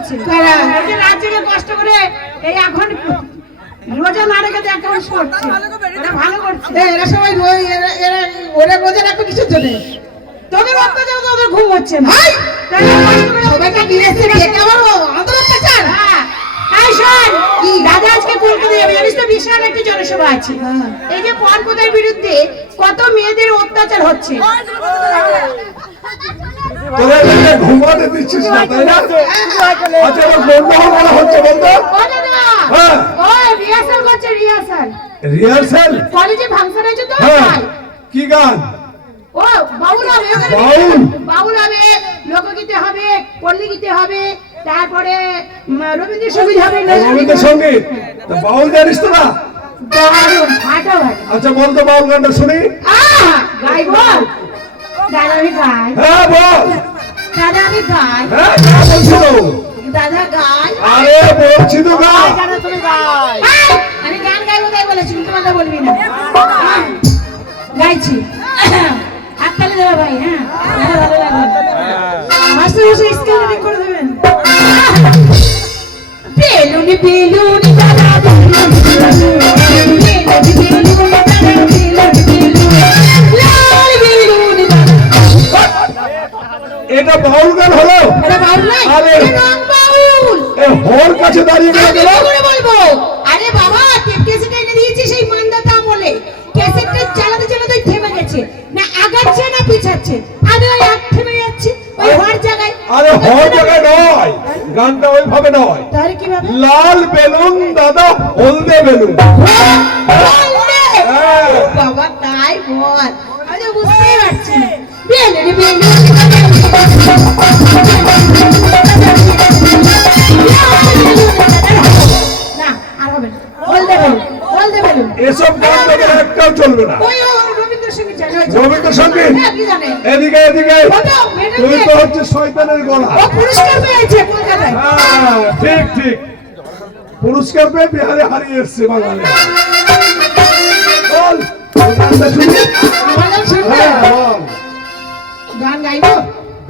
করছে রাত জেগে কষ্ট করে এই এখন রোজা না রেখে অ্যাকাউন্ট করছে, এটা ভালো করছে। এরা সবাই ওরা রোজা রাখো কিসের জন্য? তোদের অত্যাচার তো ওদের ঘুম হচ্ছে না। সবাইকে দিয়েছে বিয়েটা বলো আমাদের অত্যাচার। এই শোন, দাদা আজকে কলকাতায় যাবে জানিস তো, বিশাল একটা জনসভা আছে। এই যে পরপদের বিরুদ্ধে কত মেয়েদের অত্যাচার হচ্ছে। তোরা এখানে ঘুমাতে দিচ্ছিস না তাই না? আচ্ছা গন্ডগোল করা হচ্ছে বলতো? ও দাদা, হ্যাঁ। ওই রিহার্সাল করছে, রিহার্সাল। রিহার্সাল? কলেজে ফাংশন আছে তো, হ্যাঁ। তাই। কি গান? ও বাউল হবে, বাউল? বাউল হবে, লোকগীতে হবে, পল্লী গীতে হবে, তারপরে রবীন্দ্রসঙ্গীত হবে। রবীন্দ্রসঙ্গীত? তা বাউল জানিস তো না? দারুণ, ফাটাফাটি। আচ্ছা বলতো বাউল গানটা শুনি। গাই বল দাদা, আমি গাই। হ্যাঁ বল। দাদা আমি গাই। হ্যাঁ বলছি তো। দাদা গাই। আরে বলছি তো গান। আমি গান গাইবো তাই বলেছি, কিন্তু কথা বলবি না। গাইছি, হাততালি দেবে ভাই। হ্যাঁ ভালো লাগবে, মাস্টার মশাই স্কেল রেডি করে দেবেন। বেলুনি বেলুনি দাদা, বেলুনি বেলুনি লাল বেলুনি। এটা বাউল গান হলো? এটা বাউল নাই, আরে এটা রং বাউল। এ হোর কাছে দাঁড়িয়ে গেল কেন? কি করে বলবো? আরে বাবা, টেপ ক্যাসেট এনে দিয়েছি সেই মান্দাতা আমলে। ক্যাসেটটা চালাতে চালাতে থেমে গেছে, না আগাচ্ছে না পিছাচ্ছে, আমি ওই এক থেমে যাচ্ছি ওই হর জায়গায়। আরে হর জায়গায় নয়, গানটা ওইভাবে নয়। তাহলে কিভাবে? লাল বেলুন দাদা হলদে বেলুন। হ্যাঁ। বাবা তাই বল, আমি তো বুঝতেই পারছি না। বেলুনি বেলুনি না, আর হবে না। হলদে বেলুন, হলদে বেলুন। এসব গান তোদের একটাও চলবে না। ওই রবীন্দ্রসঙ্গীত জানো? রবীন্দ্রসঙ্গীত? হ্যাঁ, কি জানে? এদিকে এদিকে। বলো, মেয়েটা তুই কে? তো হচ্ছে শয়তানের গলা। ও পুরস্কার পেয়েছে কলকাতায়। হ্যাঁ ঠিক ঠিক, পুরস্কার পেয়ে বিহারে হারিয়ে এসছে বাঙালি। বল গানটা শুনি। আমার গান শুনবে? হ্যাঁ বল। গান গাইবো?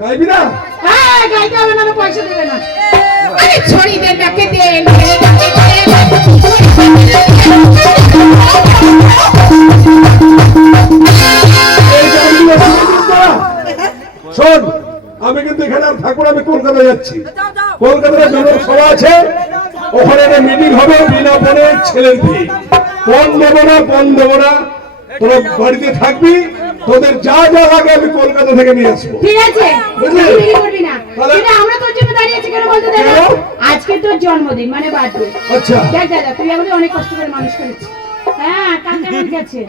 গাইবি না? হ্যাঁ, গাইতে হবে না, পয়সা দেবে না। আরে ছড়ি দে নাকে দে। এই গানগুলো শুনেছিস তোরা? শোন, আমি কিন্তু এখানে আর থাকবো না, আমি কলকাতা যাচ্ছি। কলকাতায় জনসভা আছে, ওখানে একটা মিটিং হবে বিনা ছেলের বিয়ে। পণ দেবো না, পণ দেবো না, তোরা বাড়িতে থাকবি, তোদের যা যা লাগে আমি কলকাতা থেকে নিয়ে আসবো। ঠিক আছে, বুঝলি? তুই দেরি করবি না। তাহলে? এটা আমরা তোর জন্য দাঁড়িয়ে আছি কেন বলতে দেখ? কেন? আজকে তোর জন্মদিন, মানে বার্থডে। আচ্ছা দেখ দাদা, তুই আমাদের অনেক কষ্ট করে মানুষ করেছিস। হ্যাঁ, কান কেমন গেছে?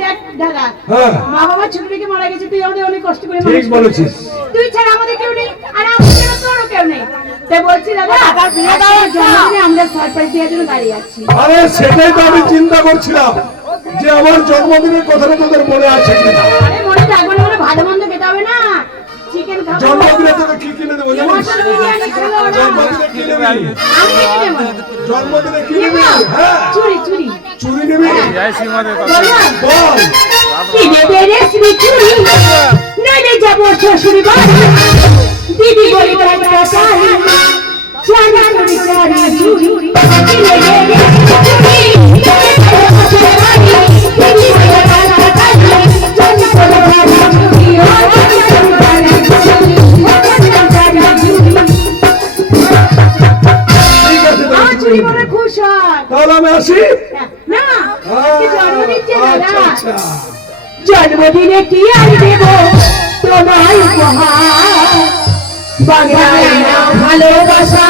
দেখ দাদা, হ্যাঁ মা বাবা ছোট থেকে মারা গেছে, তুই আমাদের অনেক কষ্ট করে ঠিক মানুষ করেছিস। বলেছিস। তুই ছাড়া আমাদের কেউ নেই, আর আমাদের ছাড়া তোরও কেউ নেই। তাই বলছি দাদা, তোর জন্মদিনে আমরা সারপ্রাইজ দেওয়ার জন্য দাঁড়িয়ে আছি। আরে সেটাই তো আমি চিন্তা করছিলাম, যে আমার জন্মদিনের কথাটা তোদের মনে আছে কিনা। আরে মনে থাকবে না, ভালো মন্দ খেতে হবে না, চিকেন খাবো। জন্মদিনে তোকে কি কিনে দেবো জানিস? মটন বিরিয়ানি খাবো না। জন্মদিনে কি নিবি? আমি কি নেব? জন্মদিনে কি নেব? নিবি? হ্যাঁ চুরি চুরি। চুরি নিবি? বলো, বল। কি নেবে রে শ্রী চুরি? নইলে যাবো শ্বশুর বাড়ি, দিদি বলি একটা শাড়ি, জানা করি শাড়ি চুরি। কি নেবে রে চুরি? নইলে যাবো শ্বশুর বাড়ি, দিদি বলি একটা শাড়ি, জানা করি শাড়ি চুরি। ও জানা করি শাড়ি চুরি, ও জানা শাড়ি চুরি। ঠিক আছে আমার তাহলে চুরি মনে খুশ হয়। তাহলে আমি আসি। না, আজকে জন্মদিন যে দাদা। আচ্ছা আচ্ছা। জন্মদিনে কি আর দেব তোমায় উপহার, বাংলায় না ভালোবাসা